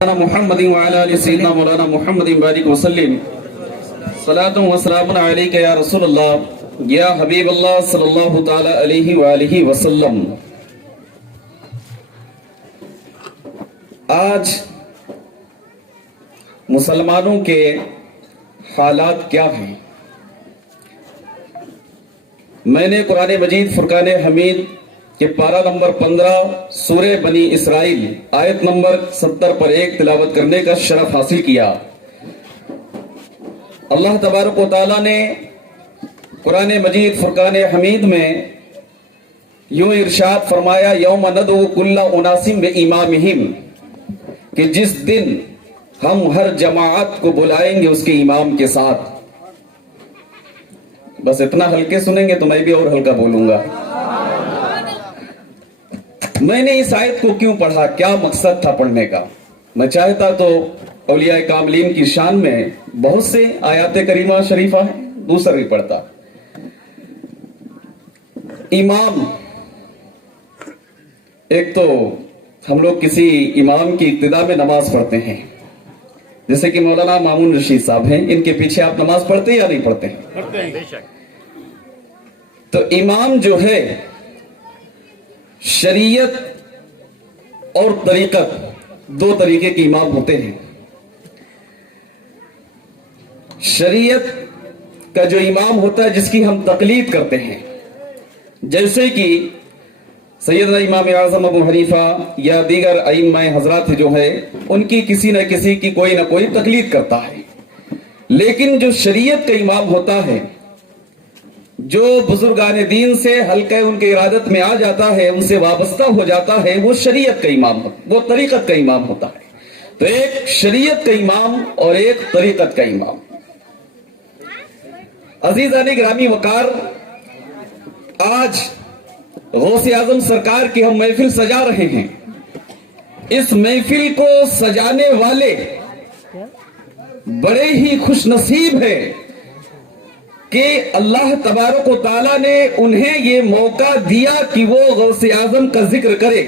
محمد وعلى آل سيدنا مولانا محمد بارك وسلم صلاة وسلام عليك يا رسول الله يا حبيب الله صلی اللہ تعالی علیہ وآلہ وسلم۔ آج مسلمانوں کے حالات کیا ہیں؟ میں نے قرآن مجید فرقان حمید کہ پارہ نمبر 15 سورہ بنی اسرائیل آیت نمبر 70 پر ایک تلاوت کرنے کا شرف حاصل کیا۔ اللہ تبارک و تعالیٰ نے قرآن مجید فرقان حمید میں یوں ارشاد فرمایا، یوم ندعو کل اناس بامامہم، کہ جس دن ہم ہر جماعت کو بلائیں گے اس کے امام کے ساتھ۔ بس اتنا ہلکے سنیں گے تو میں بھی اور ہلکا بولوں گا۔ میں نے اس آیت کو کیوں پڑھا، کیا مقصد تھا پڑھنے کا؟ میں چاہتا تو اولیاء کاملین کی شان میں بہت سے آیات کریمہ شریفہ ہیں، دوسرا بھی پڑھتا۔ امام، ایک تو ہم لوگ کسی امام کی ابتدا میں نماز پڑھتے ہیں، جیسے کہ مولانا مامون رشید صاحب ہیں، ان کے پیچھے آپ نماز پڑھتے یا نہیں پڑھتے ہیں؟ پڑھتے ہیں۔ تو امام جو ہے، شریعت اور طریقت دو طریقے کے امام ہوتے ہیں۔ شریعت کا جو امام ہوتا ہے جس کی ہم تقلید کرتے ہیں، جیسے کہ سیدنا امام اعظم ابو حنیفہ یا دیگر ائمہ حضرات جو ہے، ان کی کسی نہ کسی کی کوئی نہ کوئی تقلید کرتا ہے۔ لیکن جو شریعت کا امام ہوتا ہے، جو بزرگان دین سے حلقہ ان کے ارادت میں آ جاتا ہے، ان سے وابستہ ہو جاتا ہے، وہ شریعت کا امام ہوتا ہے، وہ طریقت کا امام ہوتا ہے۔ تو ایک شریعت کا امام اور ایک طریقت کا امام۔ عزیزان گرامی وقار، آج غوث اعظم سرکار کی ہم محفل سجا رہے ہیں۔ اس محفل کو سجانے والے بڑے ہی خوش نصیب ہیں کہ اللہ تبارک و تعالیٰ نے انہیں یہ موقع دیا کہ وہ غوث اعظم کا ذکر کرے۔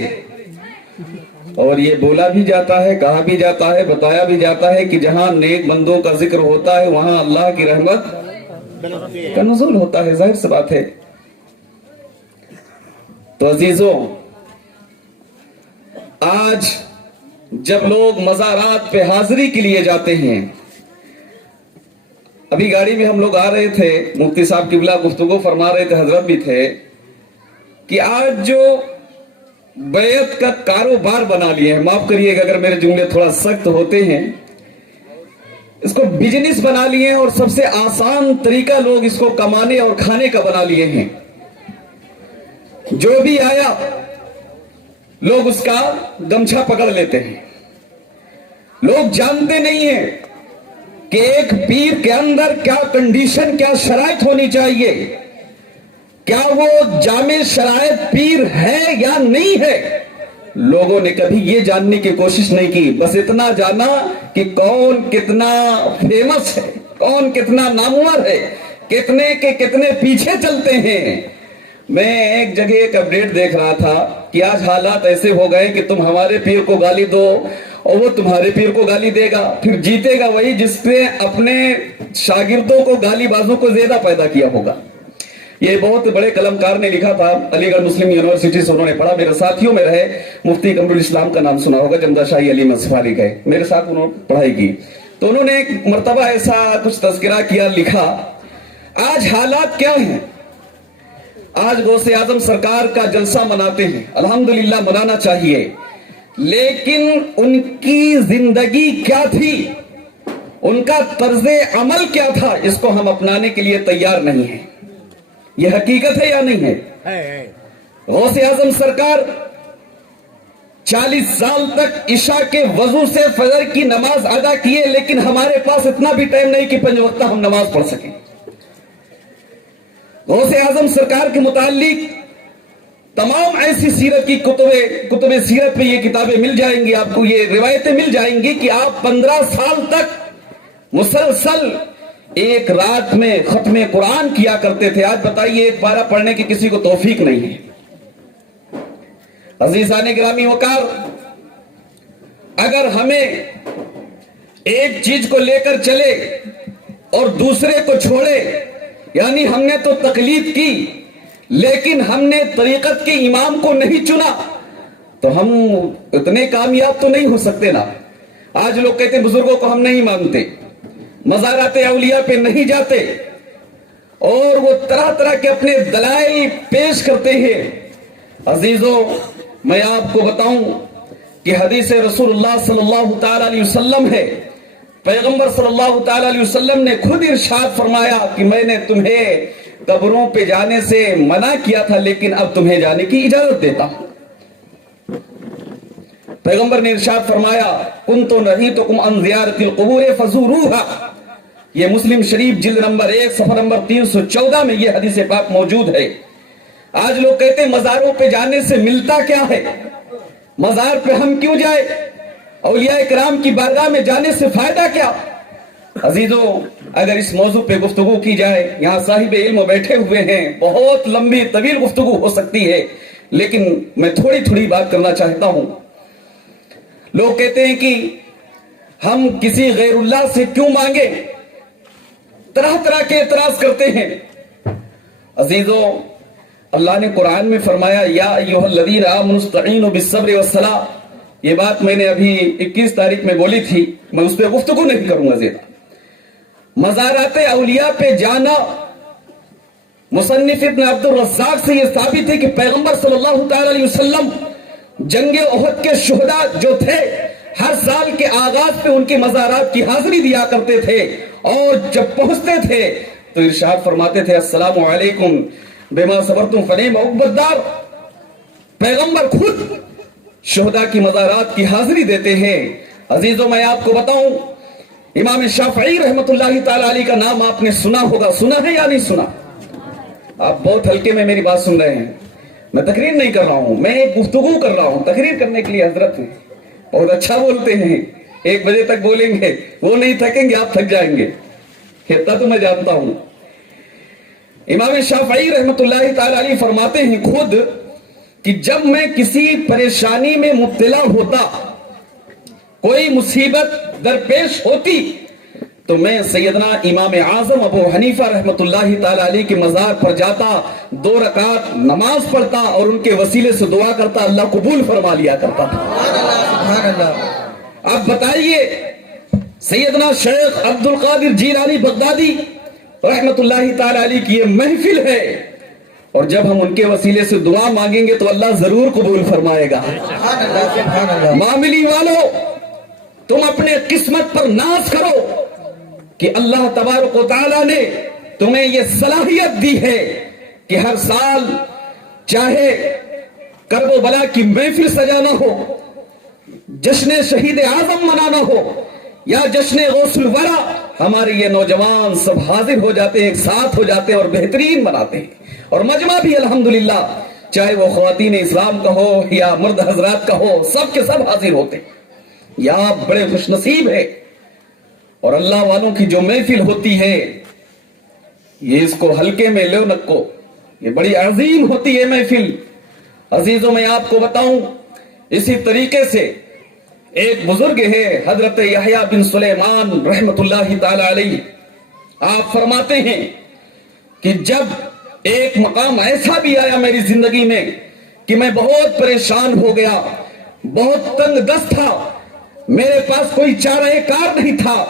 اور یہ بولا بھی جاتا ہے، کہا بھی جاتا ہے، بتایا بھی جاتا ہے کہ جہاں نیک بندوں کا ذکر ہوتا ہے وہاں اللہ کی رحمت کا نزول ہوتا ہے، ظاہر سی بات ہے۔ تو عزیزوں، آج جب لوگ مزارات پہ حاضری کے لیے جاتے ہیں، ابھی گاڑی میں ہم لوگ آ رہے تھے، مفتی صاحب قبلہ گفتگو فرما رہے تھے، حضرت بھی تھے، کہ آج جو بیعت کا کاروبار بنا لیے ہیں، معاف کریے گا اگر میرے جملے تھوڑا سخت ہوتے ہیں، اس کو بزنس بنا لیے ہیں، اور سب سے آسان طریقہ لوگ اس کو کمانے اور کھانے کا بنا لیے ہیں۔ جو بھی آیا لوگ اس کا گمچھا پکڑ لیتے ہیں۔ لوگ جانتے نہیں ہیں کہ ایک پیر کے اندر کیا کنڈیشن، کیا شرائط ہونی چاہیے، کیا وہ جامع شرائط پیر ہے یا نہیں ہے۔ لوگوں نے کبھی یہ جاننے کی کوشش نہیں کی، بس اتنا جانا کہ کون کتنا فیمس ہے، کون کتنا نامور ہے، کتنے کے کتنے پیچھے چلتے ہیں۔ میں ایک جگہ ایک اپڈیٹ دیکھ رہا تھا کہ آج حالات ایسے ہو گئے کہ تم ہمارے پیر کو گالی دو اور وہ تمہارے پیر کو گالی دے گا، پھر جیتے گا وہی جس نے اپنے شاگردوں کو، گالی بازوں کو زیادہ پیدا کیا ہوگا۔ یہ بہت بڑے قلمکار نے لکھا تھا، علی گڑھ مسلم یونیورسٹی سے انہوں نے پڑھا، میرے ساتھیوں میں رہے، مفتی قمر الاسلام کا نام سنا ہوگا، جمدہ شاہی علی مصفاری گئے، میرے ساتھ انہوں نے پڑھائی کی، تو انہوں نے ایک مرتبہ ایسا کچھ تذکرہ کیا، لکھا آج حالات کیا ہیں۔ آج غوث اعظم سرکار کا جلسہ مناتے ہیں، الحمدللہ منانا چاہیے، لیکن ان کی زندگی کیا تھی، ان کا طرز عمل کیا تھا، اس کو ہم اپنانے کے لیے تیار نہیں ہیں۔ یہ حقیقت ہے یا نہیں ہے؟ غوث اعظم سرکار 40 سال تک عشاء کے وضو سے فجر کی نماز ادا کیے، لیکن ہمارے پاس اتنا بھی ٹائم نہیں کہ 5 وقتہ ہم نماز پڑھ سکیں۔ غوث اعظم سرکار کے متعلق تمام ایسی سیرت کی کتب سیرت پہ یہ کتابیں مل جائیں گی، آپ کو یہ روایتیں مل جائیں گی کہ آپ 15 سال تک مسلسل ایک رات میں ختم قرآن کیا کرتے تھے۔ آج بتائیے ایک پارہ پڑھنے کی کسی کو توفیق نہیں ہے۔ عزیزان گرامی وقار، اگر ہمیں ایک چیز کو لے کر چلے اور دوسرے کو چھوڑے، یعنی ہم نے تو تقلید کی لیکن ہم نے طریقت کے امام کو نہیں چنا، تو ہم اتنے کامیاب تو نہیں ہو سکتے نا۔ آج لوگ کہتے ہیں بزرگوں کو ہم نہیں مانتے، مزارات اولیاء پہ نہیں جاتے، اور وہ طرح طرح کے اپنے دلائل پیش کرتے ہیں۔ عزیزوں، میں آپ کو بتاؤں کہ حدیث رسول اللہ صلی اللہ تعالی علیہ وسلم ہے، پیغمبر صلی اللہ تعالی علیہ وسلم نے خود ارشاد فرمایا کہ میں نے تمہیں قبروں پہ جانے سے منع کیا تھا لیکن اب تمہیں جانے کی اجازت دیتا ہوں۔ پیغمبر نے ارشاد فرمایا کنت نہیتکم عن زیارت القبور فزوروها، یہ مسلم شریف جلد نمبر 1 صفحہ نمبر 314 میں یہ حدیث پاک موجود ہے۔ آج لوگ کہتے ہیں مزاروں پہ جانے سے ملتا کیا ہے، مزار پہ ہم کیوں جائے، اولیاء کرام کی بارگاہ میں جانے سے فائدہ کیا؟ عزیزوں، اگر اس موضوع پہ گفتگو کی جائے، یہاں صاحب علم بیٹھے ہوئے ہیں، بہت لمبی طویل گفتگو ہو سکتی ہے، لیکن میں تھوڑی تھوڑی بات کرنا چاہتا ہوں۔ لوگ کہتے ہیں کہ ہم کسی غیر اللہ سے کیوں مانگے، طرح طرح کے اعتراض کرتے ہیں۔ عزیزوں، اللہ نے قرآن میں فرمایا یا ایھا الذین آمنوا استعینوا بالصبر والصلاۃ، یہ بات میں نے ابھی 21 تاریخ میں بولی تھی، میں اس پہ گفتگو نہیں کروں گا زیادہ۔ مزارات اولیاء پہ جانا، مصنف ابن عبد الرزاق سے یہ ثابت ہے کہ پیغمبر صلی اللہ تعالی علیہ وسلم جنگ احد کے شہداء جو تھے، ہر سال کے آغاز پہ ان کے مزارات کی حاضری دیا کرتے تھے، اور جب پہنچتے تھے تو ارشاد فرماتے تھے السلام علیکم بما صبرتم فنعم عقبی الدار۔ پیغمبر خود شہداء کی مزارات کی حاضری دیتے ہیں۔ عزیزوں، میں آپ کو بتاؤں، امام شافعی رحمت اللہ تعالی علیہ کا نام آپ نے سنا ہوگا، سنا ہے یا نہیں سنا؟ آپ بہت ہلکے میں میری بات سن رہے ہیں، میں تقریر نہیں کر رہا ہوں، میں ایک گفتگو کر رہا ہوں۔ تقریر کرنے کے لیے حضرت ہیں، بہت اچھا بولتے ہیں، 1 بجے تک بولیں گے، وہ نہیں تھکیں گے، آپ تھک جائیں گے، اتنا تو میں جانتا ہوں۔ امام شافعی رحمت اللہ تعالی علیہ فرماتے ہیں خود کہ جب میں کسی پریشانی میں مبتلا ہوتا، کوئی مصیبت درپیش ہوتی، تو میں سیدنا امام اعظم ابو حنیفہ رحمت اللہ تعالی علیہ کے مزار پر جاتا، 2 رکعت نماز پڑھتا اور ان کے وسیلے سے دعا کرتا، اللہ قبول فرما لیا کرتا تھا۔ اب بتائیے، سیدنا شیخ عبد القادر جیلانی بغدادی رحمت اللہ تعالی علیہ کی یہ محفل ہے، اور جب ہم ان کے وسیلے سے دعا مانگیں گے تو اللہ ضرور قبول فرمائے گا۔ معاملی والوں، تم اپنے قسمت پر ناز کرو کہ اللہ تبارک و تعالی نے تمہیں یہ صلاحیت دی ہے کہ ہر سال چاہے کرب و بلا کی محفل سجانا ہو، جشن شہید اعظم منانا ہو یا جشن غوث الورا، ہمارے یہ نوجوان سب حاضر ہو جاتے ہیں، ایک ساتھ ہو جاتے ہیں اور بہترین مناتے ہیں۔ اور مجمع بھی الحمدللہ، چاہے وہ خواتین اسلام کا ہو یا مرد حضرات کا ہو، سب کے سب حاضر ہوتے ہیں۔ یا آپ بڑے خوش نصیب ہے، اور اللہ والوں کی جو محفل ہوتی ہے، یہ اس کو ہلکے میں لو نکو، یہ بڑی عظیم ہوتی ہے محفل۔ عزیزوں، میں آپ کو بتاؤں، اسی طریقے سے ایک بزرگ ہے حضرت یحییٰ بن سلیمان رحمت اللہ تعالی علیہ، آپ فرماتے ہیں کہ جب ایک مقام ایسا بھی آیا میری زندگی میں کہ میں بہت پریشان ہو گیا، بہت تنگ دست تھا، میرے پاس کوئی چارہ کار نہیں تھا،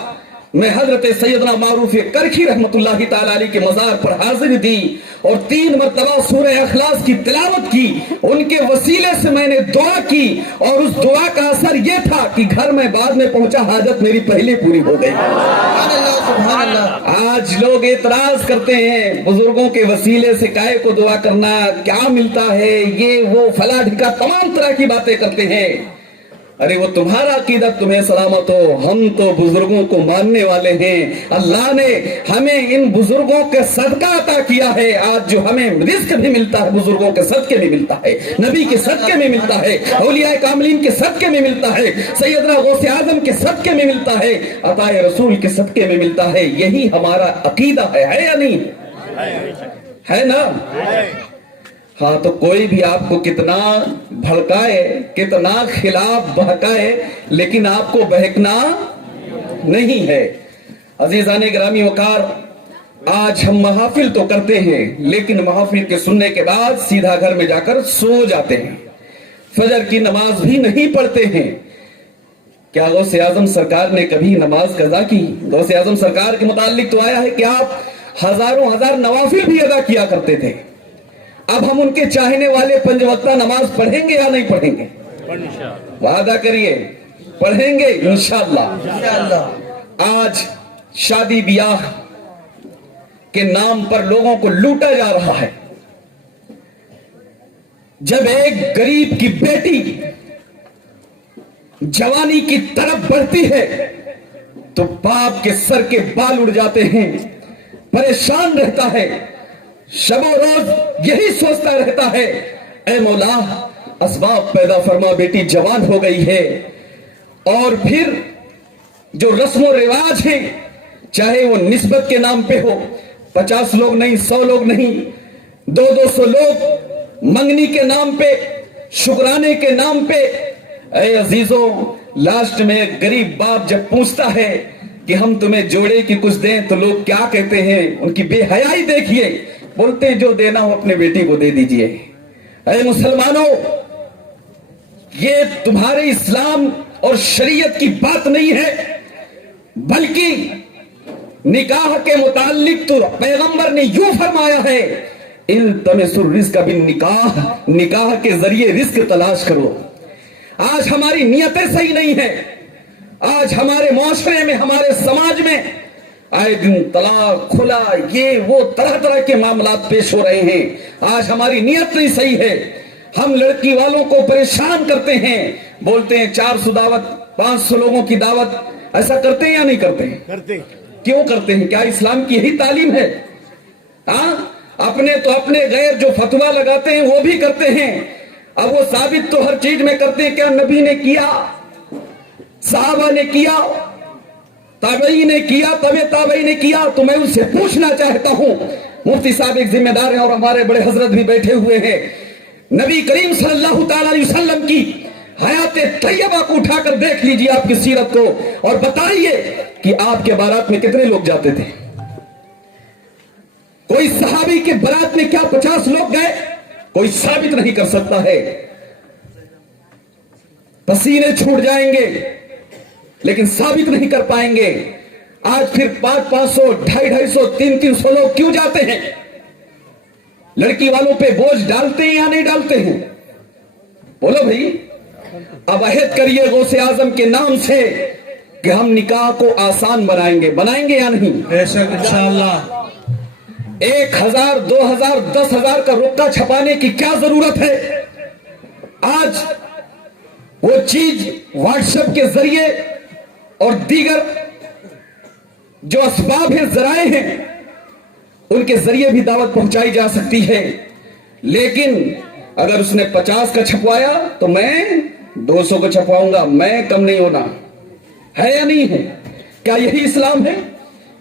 میں حضرت سیدنا معروف کرخی رحمت اللہ تعالی علیہ کے مزار پر حاضر دی اور 3 مرتبہ سورہ اخلاص کی تلاوت کی، ان کے وسیلے سے میں نے دعا کی، اور اس دعا کا اثر یہ تھا کہ گھر میں بعد میں پہنچا، حاجت میری پہلے پوری ہو گئی۔ آج لوگ اعتراض کرتے ہیں بزرگوں کے وسیلے سے کائے کو دعا کرنا، کیا ملتا ہے، یہ وہ فلاں ڈھکا، تمام طرح کی باتیں کرتے ہیں۔ ارے وہ تمہارا عقیدت تمہیں سلامت ہو، ہم تو بزرگوں کو ماننے والے ہیں۔ اللہ نے ہمیں ان بزرگوں کے صدقہ عطا کیا ہے، آج جو ہمیں رزق بھی ملتا ہے بزرگوں کے صدقے میں ملتا ہے، نبی کے صدقے میں ملتا ہے، اولیاء کاملین کے صدقے میں ملتا ہے، سیدنا غوث اعظم کے صدقے میں ملتا ہے، عطا رسول کے صدقے میں ملتا ہے۔ یہی ہمارا عقیدہ ہے یا نہیں؟ ہے نا؟ हाँ, तो कोई भी आपको कितना भड़काए, कितना खिलाफ बहकाए, लेकिन आपको बहकना नहीं है। अजीजाने ग्रामी वकार, आज हम महफिल तो करते हैं, लेकिन महफिल के सुनने के बाद सीधा घर में जाकर सो जाते हैं, फजर की नमाज भी नहीं पढ़ते हैं। क्या गौसे आजम सरकार ने कभी नमाज कज़ा की? गौसे आजम सरकार के मुतालिक तो आया है कि आप हजारों हजार नवाफिल भी अदा किया करते थे। अब हम उनके चाहने वाले 5 वक्ता नमाज पढ़ेंगे या नहीं पढ़ेंगे? वादा करिए, पढ़ेंगे इंशाअल्लाह। आज शादी ब्याह के नाम पर लोगों को लूटा जा रहा है। जब एक गरीब की बेटी जवानी की तरफ बढ़ती है तो बाप के सर के बाल उड़ जाते हैं, परेशान रहता है, शबो रोज यही सोचता रहता है, ऐ मौला असबाब पैदा फरमा, बेटी जवान हो गई है। और फिर जो रस्मो रिवाज है, चाहे वो निस्बत के नाम पे हो, 50 लोग नहीं, 100 लोग नहीं, 200 लोग मंगनी के नाम पे, शुक्राने के नाम पे। ऐ अजीजों, लास्ट में गरीब बाप जब पूछता है कि हम तुम्हें जोड़े की कुछ दें, तो लोग क्या कहते हैं, उनकी बेहयाई देखिए, बोलते हैं जो देना हो अपने बेटी को दे दीजिए। ऐ मुसलमानों, ये तुम्हारे इस्लाम और शरीयत की बात नहीं है, बल्कि निकाह के मुताल्लिक तो पैगंबर ने यूं फरमाया है, इल्तमिसुर रिज़्क़ बिन निकाह, निकाह के जरिए रिस्क तलाश करो। आज हमारी नियतें सही नहीं है। आज हमारे मुआशरे में, हमारे समाज में आए दिन तलाक, खुला, ये वो तरह तरह के मामलात पेश हो रहे हैं। आज हमारी नियत नहीं सही है। हम लड़की वालों को परेशान करते हैं, बोलते हैं 400 दावत, 500 लोगों की दावत। ऐसा करते हैं या नहीं करते हैं? करते। क्यों करते हैं? क्या इस्लाम की यही तालीम है? अपने तो अपने गैर जो फतवा लगाते हैं वो भी करते हैं। अब वो साबित तो हर चीज में करते हैं। क्या नबी ने किया, साहबा ने किया, ताबई ने किया, तबे ताबई ने किया? तो मैं उनसे पूछना चाहता हूं, मुफ्ती साहब एक जिम्मेदार हैं और हमारे बड़े हजरत भी बैठे हुए हैं, नबी करीम सल्लल्लाहु अलैहि वसल्लम की हयात तैयबा को उठाकर देख लीजिए, आपकी सीरत को, और बताइए कि आपके बारात में कितने लोग जाते थे? कोई सहाबी के बारात में क्या 50 लोग गए? कोई साबित नहीं कर सकता है। पसीने छूट जाएंगे लेकिन साबित नहीं कर पाएंगे। आज फिर 500, 250, 300 लोग क्यों जाते हैं? लड़की वालों पे बोझ डालते हैं या नहीं डालते हैं? बोलो भाई। अब अहद करिए गौसे आजम के नाम से कि हम निकाह को आसान बनाएंगे, बनाएंगे या नहीं? बेशक इंशाअल्लाह। 1000, 2000, 10,000 का रुक्का छपाने की क्या जरूरत है? आज वो चीज व्हाट्सएप के जरिए और दीगर जो असबाब हैं, जराए हैं, उनके जरिए भी दावत पहुंचाई जा सकती है। लेकिन अगर उसने 50 का छपवाया तो मैं 200 को छपवाऊंगा, मैं कम नहीं होना। है या नहीं है? क्या यही इस्लाम है?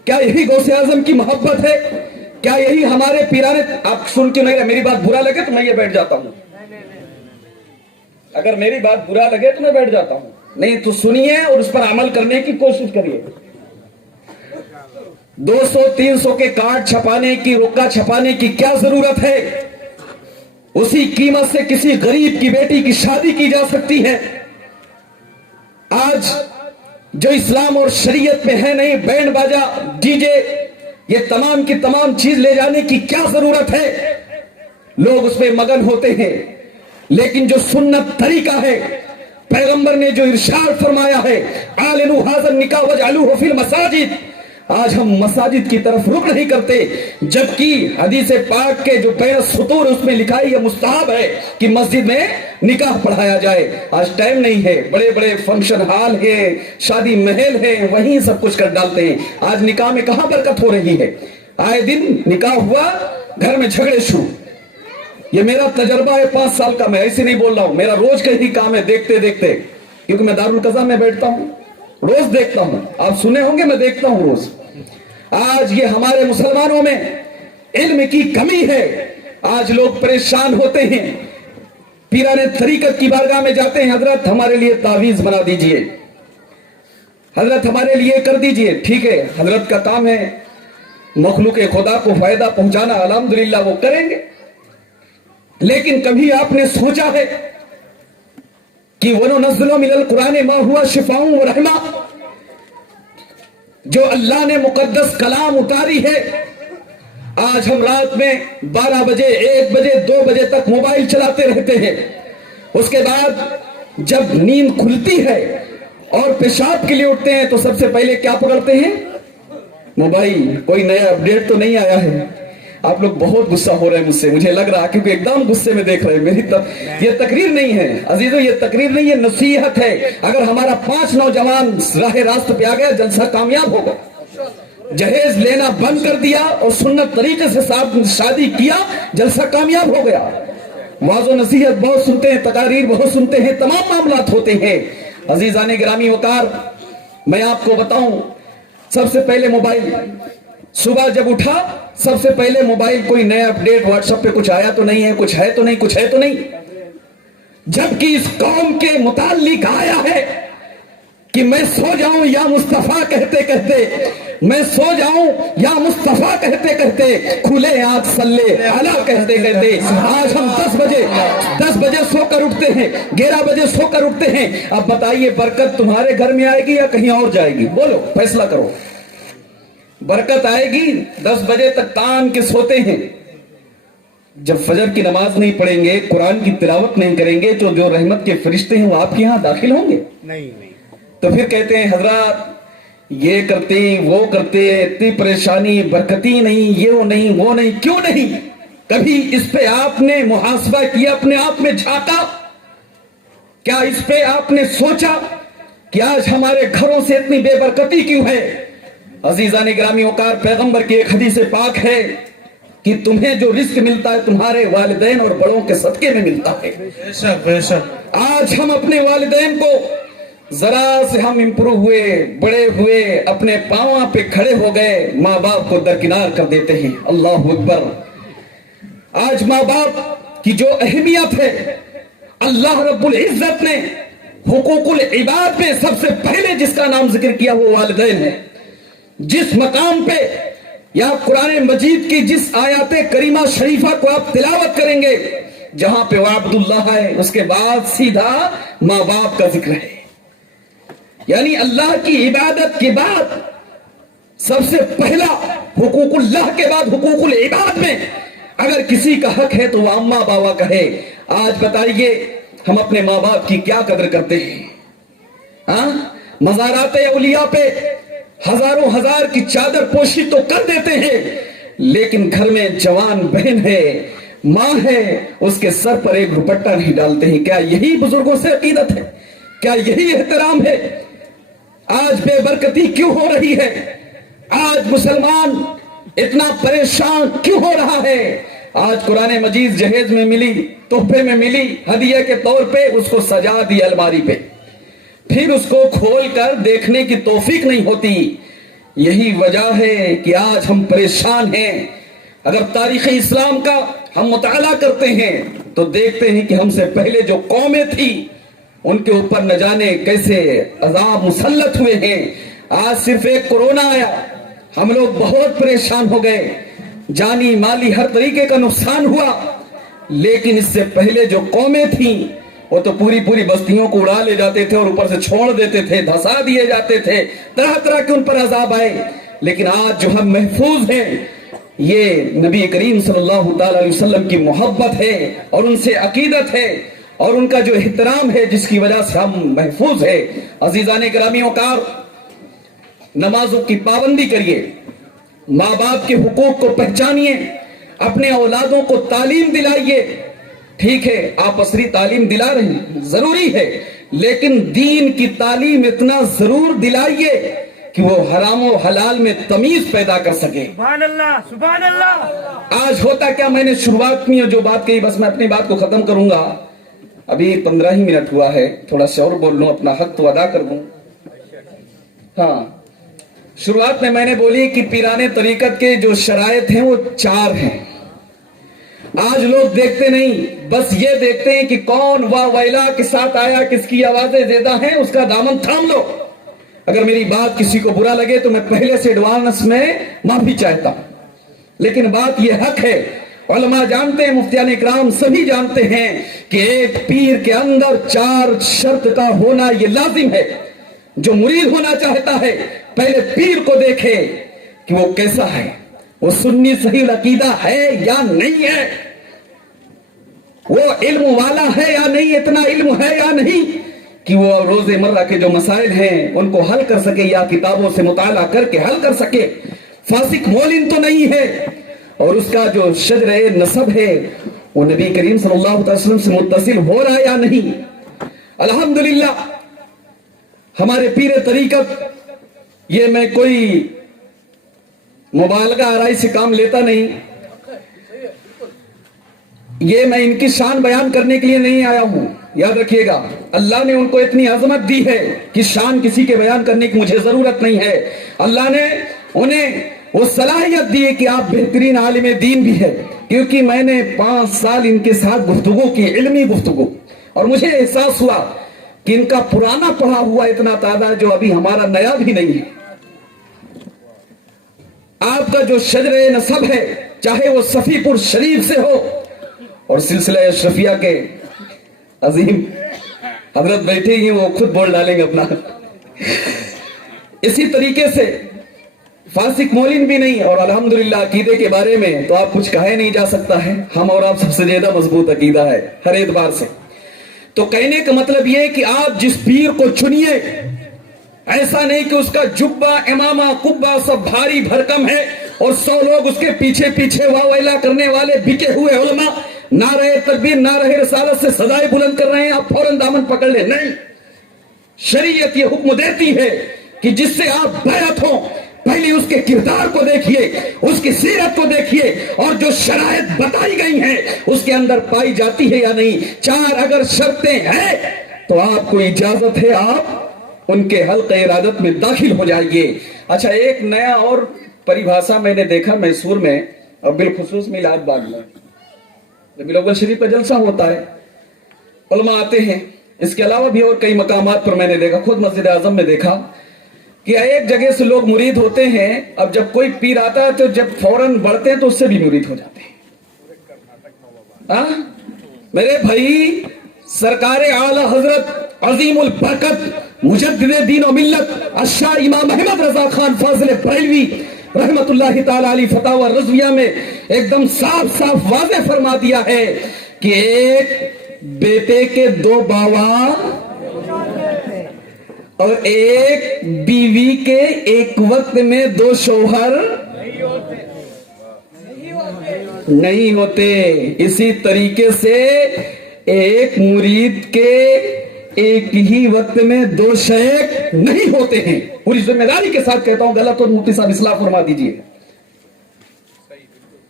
क्या यही गौसे आजम की मोहब्बत है? क्या यही हमारे पीराने? आप सुन के नहीं रहे, मेरी बात बुरा लगे तो मैं ये बैठ जाता हूं। अगर मेरी बात बुरा लगे तो मैं बैठ जाता हूं, नहीं तो सुनिए और उस पर अमल करने की कोशिश करिए। 200, 300 के कार्ड छपाने की, रुक्का छपाने की क्या जरूरत है? उसी कीमत से किसी गरीब की बेटी की शादी की जा सकती है। आज जो इस्लाम और शरीयत में है नहीं, बैंड बाजा, डीजे, ये तमाम की तमाम चीज ले जाने की क्या जरूरत है? लोग उसमें मगन होते हैं। लेकिन जो सुन्नत तरीका है, पैगंबर ने जो इरशाद फरमाया है, आलिनु हाज़ा निकाह वजअलूहु फिल मसाजिद, आज हम मसाजिद की तरफ रुख नहीं करते, जबकि हदीस पाक के जो बैन सुतूर उसमें लिखा है, यह मुस्तहब है कि मस्जिद में निकाह पढ़ाया जाए। आज टाइम नहीं है, बड़े बड़े फंक्शन हॉल है, शादी महल है, वहीं सब कुछ कर डालते हैं। आज निकाह में कहां बरकत हो रही है? आए दिन निकाह हुआ, घर में झगड़े शुरू। ये मेरा तजर्बा है 5 साल का, मैं ऐसे नहीं बोल रहा हूं, मेरा रोज का ही काम है, देखते देखते, क्योंकि मैं दारुल कज़ा में बैठता हूं, रोज देखता हूं। आप सुने होंगे, मैं देखता हूं रोज। आज ये हमारे मुसलमानों में इल्म की कमी है। आज लोग परेशान होते हैं, पीराने तरीकत की बारगाह में जाते हैं, हजरत हमारे लिए तावीज बना दीजिए, हजरत हमारे लिए कर दीजिए। ठीक है, हजरत का काम है मखलूक खुदा को फायदा पहुंचाना, अल्हम्दुलिल्लाह वो करेंगे। लेकिन कभी आपने सोचा है कि वनुनज़्ज़िलु मिनल कुरान मा हुवा शिफ़ाउन व रहमा, जो अल्लाह ने मुकद्दस कलाम उतारी है, आज हम रात में 12 बजे 1 बजे 2 बजे तक मोबाइल चलाते रहते हैं। उसके बाद जब नींद खुलती है और पेशाब के लिए उठते हैं तो सबसे पहले क्या पकड़ते हैं? मोबाइल। कोई नया अपडेट तो नहीं आया है? आप लोग बहुत गुस्सा हो रहे हैं मुझसे, मुझे लग रहा, क्योंकि एकदम गुस्से में देख रहे हैं मेरी तरफ। ये तकरीर नहीं है अजीजों, ये तकरीर नहीं है, नसीहत है। अगर हमारा 5 नौजवान राह रास्त पे आ गया, जलसा कामयाब होगा। जहेज लेना बंद कर दिया और सुन्नत तरीके से शादी किया, जलसा कामयाब हो गया। वाज़ो नसीहत बहुत सुनते हैं, तकारीर बहुत सुनते हैं, तमाम मामलात होते हैं। अजीजाने गिरामी वकार, मैं आपको बताऊं, सबसे पहले मोबाइल, सुबह जब उठा सबसे पहले मोबाइल, कोई नया अपडेट व्हाट्सएप पे कुछ आया तो नहीं है, कुछ है तो नहीं, कुछ है तो नहीं। जबकि इस कौम के मुताल्लिक आया है कि मैं सो जाऊं या मुस्तफा कहते कहते, मैं सो जाऊं या मुस्तफा कहते कहते, खुले आंख सल्ले अला कहते कहते। आज हम 10 बजे सोकर उठते हैं, 11 बजे सोकर उठते हैं। अब बताइए बरकत तुम्हारे घर में आएगी या कहीं और जाएगी? बोलो, फैसला करो। बरकत आएगी? 10 बजे तक तान के सोते हैं, जब फजर की नमाज नहीं पढ़ेंगे, कुरान की तिलावत नहीं करेंगे, तो जो रहमत के फरिश्ते हैं वो आपके यहां दाखिल होंगे? नहीं। तो फिर कहते हैं हजरत ये करते वो करते, इतनी परेशानी, बरकती नहीं, ये वो नहीं वो नहीं। क्यों नहीं? कभी इस पे आपने मुहासबा किया, अपने आप में झांका? क्या इस पे आपने सोचा कि आज हमारे घरों से इतनी बेबरकती क्यों है? अजीजान गिरामी वकार, पैगंबर की एक हदीस पाक है कि तुम्हें जो रिस्क मिलता है तुम्हारे वालिदैन और बड़ों के सदके में मिलता है। बेशक बेशक। आज हम अपने वालिदैन को जरा से हम इंप्रूव हुए, बड़े हुए, अपने पांव पे खड़े हो गए, माँ बाप को दरकिनार कर देते हैं। अल्लाह अकबर। आज माँ बाप की जो अहमियत है, अल्लाह रब्बुल इज्जत ने हुकूकुल इबाद में सबसे पहले जिसका नाम जिक्र किया वो वालिदैन है। जिस मकाम पे या कुरान मजीद की जिस आयत करीमा शरीफा को आप तिलावत करेंगे, जहां पे वाबुदुल्लाह है, उसके बाद सीधा माँ बाप का जिक्र है। यानी अल्लाह की इबादत के बाद सबसे पहला हुकूकुल्लाह के बाद हुकूकुल इबाद में अगर किसी का हक है तो वह अम्मा बाबा का है। आज बताइए हम अपने माँ बाप की क्या कदर करते हैं? मज़ारात औलिया पे हजारों हजार की चादर पोशी तो कर देते हैं, लेकिन घर में जवान बहन है, माँ है, उसके सर पर एक दुपट्टा नहीं डालते हैं। क्या यही बुजुर्गों से अकीदत है? क्या यही एहतराम है? आज बेबरकती क्यों हो रही है? आज मुसलमान इतना परेशान क्यों हो रहा है? आज कुरान मजीद जहेज में मिली, तोहफे में मिली, हदिया के तौर पे उसको सजा दी अलमारी पे, फिर उसको खोल कर देखने की तौफीक नहीं होती। यही वजह है कि आज हम परेशान हैं। अगर तारीख इस्लाम का हम मुताला करते हैं तो देखते हैं कि हमसे पहले जो कौमें थी उनके ऊपर न जाने कैसे अजाब मुसल्लत हुए हैं। आज सिर्फ एक कोरोना आया, हम लोग बहुत परेशान हो गए, जानी माली हर तरीके का नुकसान हुआ। लेकिन इससे पहले जो कौमें थी वो तो पूरी पूरी बस्तियों को उड़ा ले जाते थे और ऊपर से छोड़ देते थे, धसा दिए जाते थे, तरह तरह के उन पर अजाब आए। लेकिन आज जो हम महफूज हैं, ये नबी करीम सल्लल्लाहु अलैहि वसल्लम की मोहब्बत है और उनसे अकीदत है और उनका जो एहतराम है, जिसकी वजह से हम महफूज है। अजीजाने गिरामी वकार, नमाजों की पाबंदी करिए, माँ बाप के हुकूक को पहचानिए, अपने औलादों को तालीम दिलाइए। ठीक है, आप असरी तालीम दिला रहे हैं, जरूरी है, लेकिन दीन की तालीम इतना जरूर दिलाइए कि वो हराम और हलाल में तमीज पैदा कर सके। सुभान अल्लाह, सुभान अल्लाह। आज होता क्या, मैंने शुरुआत में जो बात कही, बस मैं अपनी बात को खत्म करूंगा, अभी 15 ही मिनट हुआ है, थोड़ा सा और बोल लूं, अपना हक तो अदा कर दूं। हाँ, शुरुआत में मैंने बोली कि पीराने तरीकत के जो शरायत हैं वो 4 हैं آج لوگ دیکھتے نہیں، بس یہ دیکھتے ہیں کہ کون واہ ویلا کے ساتھ آیا، کس کی آوازیں زیادہ ہیں، اس کا دامن تھام لو۔ اگر میری بات کسی کو برا لگے تو میں پہلے سے ایڈوانس میں معافی چاہتا ہوں، لیکن بات یہ حق ہے۔ علماء جانتے ہیں، مفتیان اکرام سبھی جانتے ہیں کہ ایک پیر کے اندر 4 شرط کا ہونا یہ لازم ہے۔ جو مرید ہونا چاہتا ہے پہلے پیر کو دیکھے کہ وہ کیسا ہے، وہ سنی صحیح العقیدہ ہے یا نہیں ہے، وہ علم والا ہے یا نہیں، اتنا علم ہے یا نہیں کہ وہ روز مرہ کے جو مسائل ہیں ان کو حل کر سکے یا کتابوں سے مطالعہ کر کے حل کر سکے، فاسق مولن تو نہیں ہے، اور اس کا جو شجرہ نسب ہے وہ نبی کریم صلی اللہ علیہ وسلم سے متصل ہو رہا ہے یا نہیں۔ الحمدللہ ہمارے پیر طریقت، یہ میں کوئی مبالغہ آرائی سے کام لیتا نہیں، یہ میں ان کی شان بیان کرنے کے لیے نہیں آیا ہوں، یاد رکھیے گا اللہ نے ان کو اتنی عظمت دی ہے کہ شان کسی کے بیان کرنے کی مجھے ضرورت نہیں ہے۔ اللہ نے انہیں وہ صلاحیت دی ہے کہ آپ بہترین عالم دین بھی ہے، کیونکہ میں نے 5 سال ان کے ساتھ گفتگو کی، علمی گفتگو، اور مجھے احساس ہوا کہ ان کا پرانا پڑھا ہوا اتنا تازہ جو ابھی ہمارا نیا بھی نہیں ہے۔ آپ کا جو شجرہ نسب ہے چاہے وہ صفی پور شریف سے ہو، اور سلسلہ اشرفیہ کے عظیم حضرت بیٹھے ہیں وہ خود بول ڈالیں گے اپنا، اسی طریقے سے فاسق مولن بھی نہیں، اور الحمدللہ عقیدے کے بارے میں تو آپ کچھ کہے نہیں جا سکتا ہے، ہم اور آپ سب سے زیادہ مضبوط عقیدہ ہے ہر اعتبار سے۔ تو کہنے کا مطلب یہ ہے کہ آپ جس پیر کو چنیے، ایسا نہیں کہ اس کا جبہ امامہ قبہ سب بھاری بھرکم ہے اور 100 لوگ اس کے پیچھے پیچھے واہ ویلا کرنے والے بکے ہوئے علماء نعرہ تکبیر نعرہ رسالت سے سزائے بلند کر رہے ہیں، آپ فوراً دامن پکڑ لیں۔ نہیں، شریعت یہ حکم دیتی ہے کہ جس سے آپ بیعت ہوں پہلے اس کے کردار کو دیکھیے، اس کی سیرت کو دیکھیے، اور جو شرائط بتائی گئی ہیں اس کے اندر پائی جاتی ہے یا نہیں۔ 4 اگر شرطیں ہیں تو آپ کو اجازت ہے، آپ ان کے حلقہ ارادت میں داخل ہو جائیے۔ اچھا، ایک نیا اور پریبھاشا میں نے دیکھا میسور میں، اور بالخصوص میلاد باغ میں ربیع الاول شریف کا جلسہ ہوتا ہے، علماء آتے ہیں، اس کے علاوہ بھی اور کئی مقامات پر میں نے دیکھا، خود مسجد اعظم میں دیکھا کہ ایک جگہ سے لوگ مرید ہوتے ہیں، اب جب کوئی پیر آتا ہے تو جب فوراً بڑھتے ہیں تو اس سے بھی مرید ہو جاتے ہیں۔ میرے بھائی، سرکار اعلی حضرت عظیم البرکت مجدد دین و ملت الشاہ امام احمد رضا خان فاضل بریلوی رحمت اللہ تعالی علی فتاوی رضویہ میں ایک دم صاف صاف واضح فرما دیا ہے کہ ایک بیٹے کے 2 باوا اور ایک بیوی کے ایک وقت میں 2 شوہر نہیں ہوتے۔ اسی طریقے سے ایک مرید کے ایک ہی وقت میں 2 شیخ نہیں ہوتے ہیں۔ پوری ذمہ داری کے ساتھ کہتا ہوں، غلط اور مفتی صاحب اصلاح فرما دیجئے،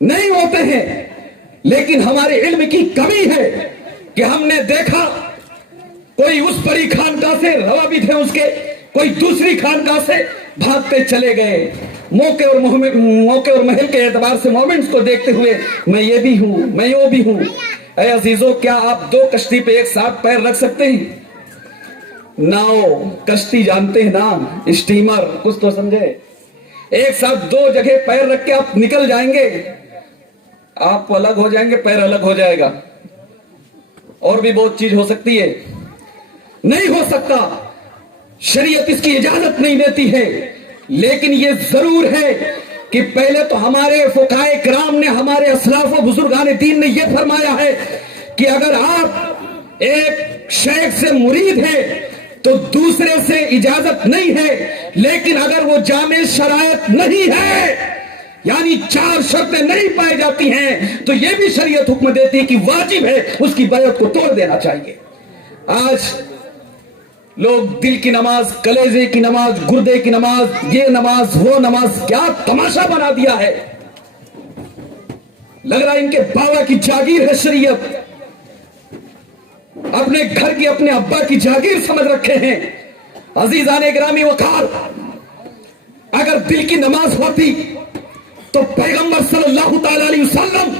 نہیں ہوتے ہیں۔ لیکن ہمارے علم کی کمی ہے کہ ہم نے دیکھا کوئی اس بڑی خانقاہ سے روابط ہیں اس کے، کوئی دوسری خانقاہ سے بھاگتے چلے گئے۔ موقع اور محل کے اعتبار سے مومنٹس کو دیکھتے ہوئے میں یہ بھی ہوں، میں وہ بھی ہوں۔ اے عزیزو، کیا آپ 2 کشتی پہ ایک ساتھ پیر رکھ سکتے ہیں؟ ناؤ، کشتی جانتے ہیں نا، اسٹیمر، کچھ تو سمجھے۔ ایک ساتھ 2 جگہ پیر رکھ کے آپ نکل جائیں گے، آپ الگ ہو جائیں گے، پیر الگ ہو جائے گا، اور بھی بہت چیز ہو سکتی ہے، نہیں ہو سکتا۔ شریعت اس کی اجازت نہیں دیتی ہے، لیکن یہ ضرور ہے کہ پہلے تو ہمارے فقہائے کرام نے، ہمارے اسلاف و بزرگان دین نے یہ فرمایا ہے کہ اگر آپ ایک شیخ سے مرید ہیں تو دوسرے سے اجازت نہیں ہے، لیکن اگر وہ جامع شرائط نہیں ہے، یعنی 4 شرطیں نہیں پائی جاتی ہیں، تو یہ بھی شریعت حکم دیتی ہے کہ واجب ہے اس کی بیعت کو توڑ دینا چاہیے۔ آج لوگ دل کی نماز، کلیجے کی نماز، گردے کی نماز، یہ نماز وہ نماز، کیا تماشا بنا دیا ہے۔ لگ رہا ہے ان کے باوا کی جاگیر ہے شریعت، اپنے گھر کی، اپنے ابا کی جاگیر سمجھ رکھے ہیں۔ عزیزان گرامی وقار، اگر دل کی نماز ہوتی تو پیغمبر صلی اللہ تعالی علیہ وسلم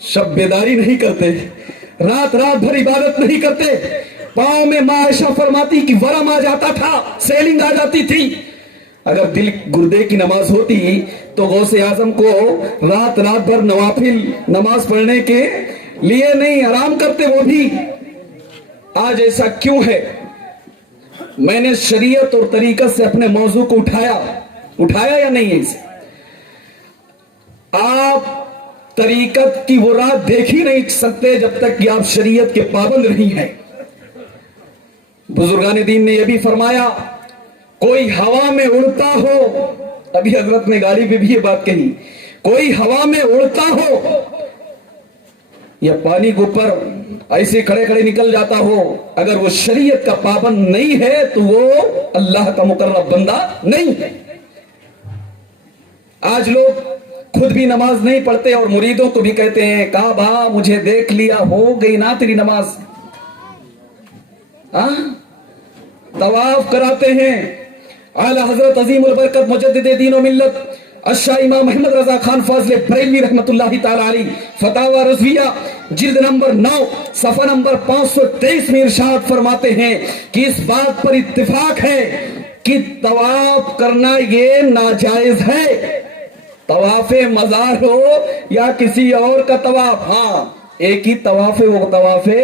शब बेदारी नहीं करते, रात रात भर इबादत नहीं करते। पाँव में माँ आयशा फरमाती कि वरम आ जाता था, सेलिंग आ जाती थी। अगर दिल गुर्दे की नमाज होती तो गौसे आजम को रात रात भर नवाफिल नमाज पढ़ने के लिए नहीं आराम करते वो भी। आज ऐसा क्यों है? मैंने शरीयत और तरीकत से अपने मौजू को उठाया या नहीं है इसे? आप तरीकत की वो रात देख ही नहीं सकते जब तक कि आप शरीयत के पाबंद नहीं हैं। बुजुर्गान दीन ने यह भी फरमाया, कोई हवा में उड़ता हो, अभी हजरत ने गाड़ी पे भी ये बात कही, कोई हवा में उड़ता हो या पानी के ऊपर ऐसे खड़े खड़े निकल जाता हो, अगर वो शरीयत का पाबंद नहीं है तो वो अल्लाह का मुकर्रब बंदा नहीं है। आज लोग खुद भी नमाज नहीं पढ़ते और मुरीदों को भी कहते हैं, काबा मुझे देख लिया, हो गई ना तेरी नमाज। तवाफ कराते हैं। आला हजरत अजीमुल बरकत मुजद्दिद दीन व मिल्लत अशा इमाम अहमद रजा खान फाजले बरेलवी रहमतुल्लाहि ताला अलैह फतावा रज़विया जिल्द नंबर 9 सफा नंबर 523 में इरशाद फरमाते हैं कि इस बात पर इत्तिफाक है कि तवाफ करना ये नाजायज है। तवाफे मजार हो या किसी और का तवाफ, हाँ एक ही तवाफ है, वो तवाफे।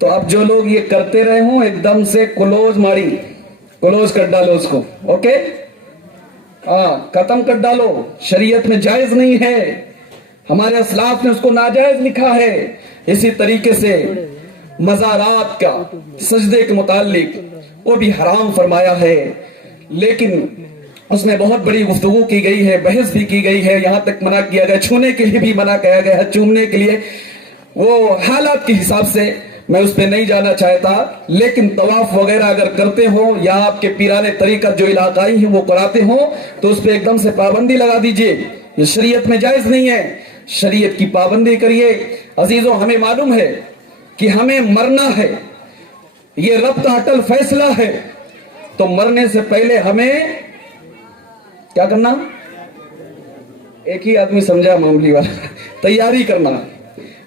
तो अब जो लोग ये करते रहे हो एकदम से क्लोज कर डालो उसको, ओके, खत्म कर डालो। शरीयत में जायज नहीं है, हमारे असलाफ ने उसको नाजायज लिखा है। इसी तरीके से मज़ारात का सजदे के मुतालिक वो भी हराम फरमाया है, लेकिन उसमें बहुत बड़ी गुफ्तगू की गई है, बहस भी की गई है, यहां तक मना किया गया, छूने के लिए भी मना किया गया है, चूमने के लिए। वो हालात के हिसाब से मैं उस पर नहीं जाना चाहता, लेकिन तवाफ वगैरह अगर करते हो या आपके पीराने तरीक़त जो इलाकाई हैं वो कराते हो तो उस पर एकदम से पाबंदी लगा दीजिए। ये शरीयत में जायज नहीं है, शरीयत की पाबंदी करिए। अजीजों, हमें मालूम है कि हमें मरना है, ये रब का अटल फैसला है, तो मरने से पहले हमें क्या करना? एक ही आदमी समझा मामूली वाला, तैयारी करना।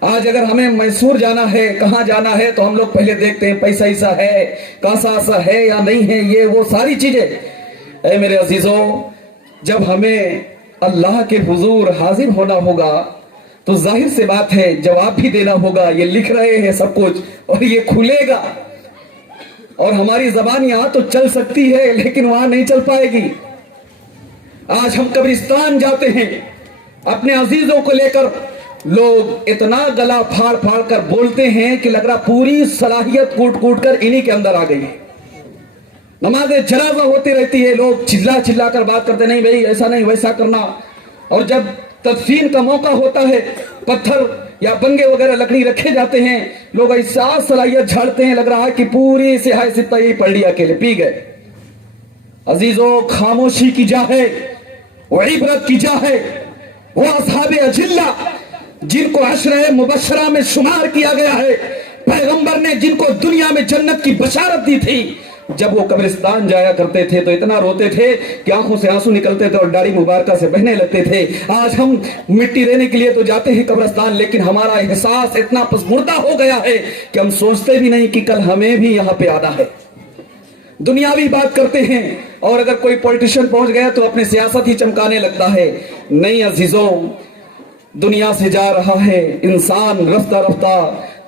आज अगर हमें मैसूर जाना है, कहां जाना है, तो हम लोग पहले देखते हैं पैसा ऐसा है, कासा है या नहीं है, ये वो सारी चीजें। ऐ मेरे अजीजों, जब हमें अल्लाह के हुजूर हाजिर होना होगा तो जाहिर से बात है जवाब भी देना होगा। ये लिख रहे हैं सब कुछ और ये खुलेगा, और हमारी जबान यहां तो चल सकती है लेकिन वहां नहीं चल पाएगी। आज हम कब्रिस्तान जाते हैं अपने अजीजों को लेकर, लोग इतना गला फाड़ फाड़ कर बोलते हैं कि लग रहा पूरी सलाहियत कूट कूट कर इन्हीं के अंदर आ गई है। नमाज जनाजा होती रहती है, लोग चिल्ला चिल्ला कर बात करते, नहीं भाई ऐसा नहीं वैसा करना। और जब तदफीन का मौका होता है, पत्थर या बंगे वगैरह लकड़ी रखे जाते हैं, लोग ऐसा सलाहियत झाड़ते हैं, लग रहा है कि पूरी सिहाय सित्ता ही पढ़ लिया, अकेले पी गए। अजीजों, खामोशी की जा है, वो इबरत की जा है। वो असहाबे अजिल्ला जिनको अशरे मुबशरा में शुमार किया गया है, पैगंबर ने जिनको दुनिया में जन्नत की बशारत दी थी, जब वो कब्रिस्तान जाया करते थे तो इतना रोते थे कि आंखों से आंसू निकलते थे और दाढ़ी मुबारका से बहने लगते थे। आज हम मिट्टी देने के लिए तो जाते हैं कब्रिस्तान, लेकिन हमारा एहसास इतना पसमुर्दा हो गया है कि हम सोचते भी नहीं कि कल हमें भी यहाँ पे आना है। दुनियावी बात करते हैं, और अगर कोई पॉलिटिशियन पहुंच गया तो अपनी सियासत ही चमकाने लगता है। नहीं अजीजों, दुनिया से जा रहा है इंसान रफ्ता रफ्ता,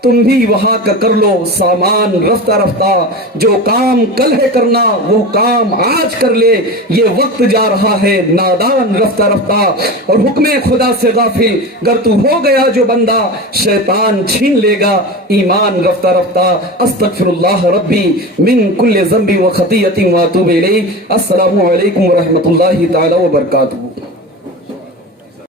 तुम भी वहां का कर लो सामान रफ्ता रफ्ता। जो काम कल है करना वो काम आज कर ले, ये वक्त जा रहा है नादान रफ्ता रफ्ता। और हुक्मे खुदा से गाफिल गर तू हो गया जो बंदा, शैतान छीन लेगा ईमान रफ्ता रफ्ता। अस्तगफिरुल्लाह रब्बी मिन कुल्li ज़ंबी व खतीयतिन व अतूबु इलैह। अस्सलामु अलैकुम व रहमतुल्लाहि तआला व बरकातुहू।